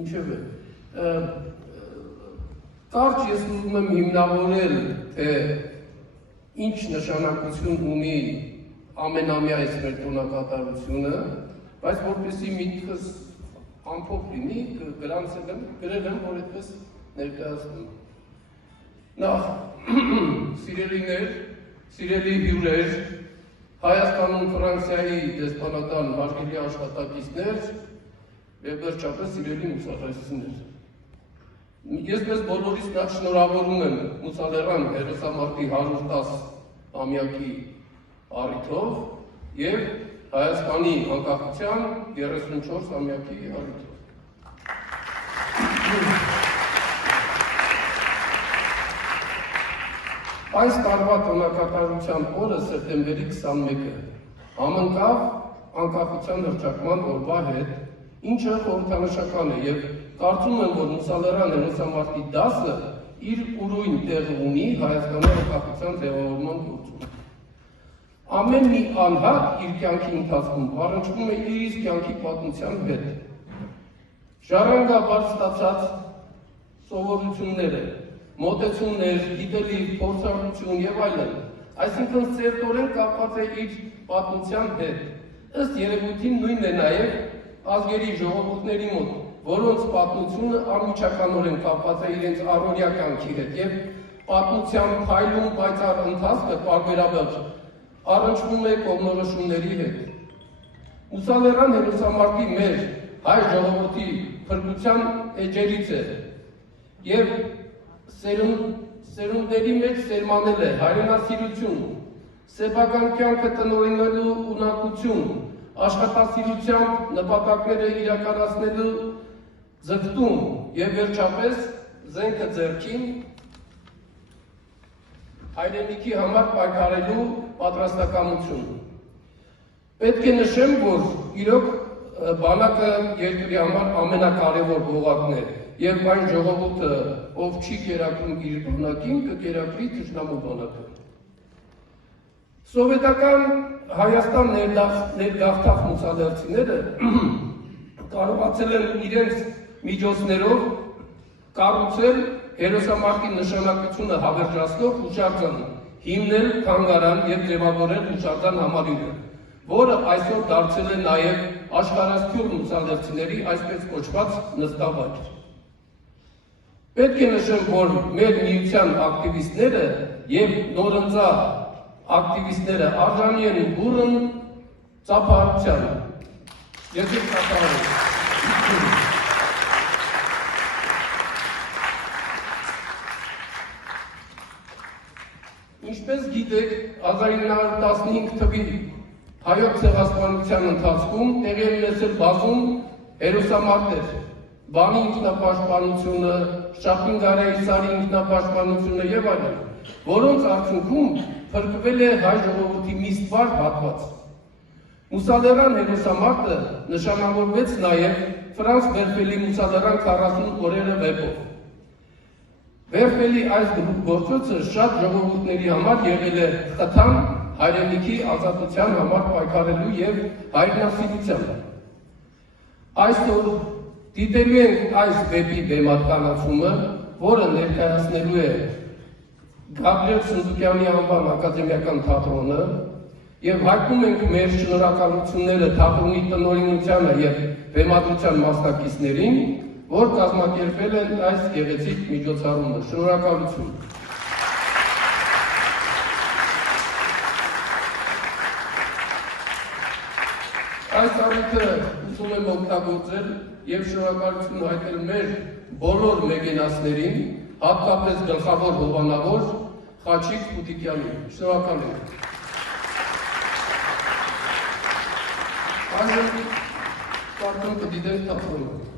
Ինչևէ, կարճ ես ուզում եմ հիմնավորել, թե ինչ նշանակություն ունի ամենամյա այս մեր տոնակատարությունը, բայց որպեսզի միտքս ամփոփ լինի, գրել եմ, որ այդպես ներկայացնում։ Նախ, սիրելիներ, սիրելի հյուրեր, Հայաստանում Ֆրանսիայի դեսպանատան հարգելի աշխատակիցներ և վերջապես սիրելի մուսալերցիներ։ Ես մեզ բոլորիս նախ շնորհավորում եմ Մուսալերան հերոսամարտի 110 ամյակի առիթով և Հայաստանի անկախության 34 ամյակի առիթով։ Այս տարվա տոնակատարության օրը սեպտեմբերի 21-ը համընկավ անկախության հռչակման օրվա հետ, ինչը խորհրդանշական է և կարծում եմ, որ Մուսալերան հերոսամարտի դասը իր ուրույն տեղը ունի Հայաստանի անկախության ձևավորման գործում։ Ամեն մի անհատ իր կյանքի ընթացքում առնչվում է իր իսկ կյանքի պատմության հետ։ Ժառանգաբար ստացած սովորությունները, մոտեցումներ, գիտելիք, փորձառություն և այլն, այսինքն սերտորեն կապված է իր պատմության հետ։ Ըստ երևույթին նույնն է նաև ազգերի ժողովուրդների մոտ, որոնց պատմությունը անմիջականորեն կապված է իրենց առօրյա կյանքի հետ և պատմության փայլուն պայծառ ընթացքը պարբերաբար առնչվում է կողմնորոշումների հետ։ Մուսալերան հերոսամարտի մեր հայ ժողովրդի փրկության էջերից է և սերունդների մեջ սերմանել է հայրենասիրություն, սեփական կյանքը տնօրինելու ունակություն, աշխատասիրությամբ նպատակները իրականացնելու ձգտում և վերջապես զենքը ձեռքին հայրենիքի համար պայքարելու պատրաստակամություն։ Պետք է նշեմ, որ իրոք բանակը երկրի համար ամենակարևոր բողոքն է և այն ժողովուրդը, ով չի կերակրում իր բանակին, կկերակրի թշնամու բանակը։ Սովետական Հայաստան ներգաղթած մուսալերցիները կարողացել են իրենց միջոցներով կառուցել հերոսամարտի նշանակությունը հավերժացնող հուշարձան, հիմնել թանգարան և ձևավորել հուշարձան համալիրը, որը այսօր դարձել է նաև աշխարհասփյուռ մուսալերցիների այսպես կոչված նստավայր։ Պետք է նշեմ, որ մեր միության ակտիվիստները և նորընծա ակտիվիստները արժանի են բուռն ծափահարության։ Եկեք ծափահարենք։ Ինչպես գիտեք, 1915 թվականի հայոց ցեղասպանության ընթացքում տեղի են ունեցել բազում հերոսամարտեր, Բանի ինքնապաշտպանությունը, Շապինգարեի Սարի ինքնապաշտպանությունը և այլն, որոնց արդյունքում փրկվել է հայ ժողովրդի մի սպառ հատված։ Մուսալերան հերոսամարտը նշանավորվեց նաև Ֆրանց Վերֆելի «Մուսալերան 40 օրերը» վեպով։ Վերֆելի այս գործոցը շատ ժողովուրդների համար եղել է խթան հայրենիքի ազատության համար պայքարելու և հայրենասիրության։ Այսօր դիտելու ենք այս վեպի բեմականացումը, որը ներկայացնելու է Գաբրիել Սնդուկյանի անվան ակադեմիական թատրոնը և հայտնում ենք մեր շնորհակալությունները թատրոնի տնօրինությանը և բեմադրության մասնակիցներին, որ կազմակերպել են այս գեղեցիկ միջոցառումը։ Շնորհակալություն։ Այս առիթը ուզում եմ օգտագործել և շնորհակալություն հայտնել մեր բոլոր մեկենասներին, հատկապես գլխավոր հովանավոր Խաչիկ Պուտիկյանին։ Շնորհակալ եմ։ Այժմ կարծում կդիտենք թատրոնը։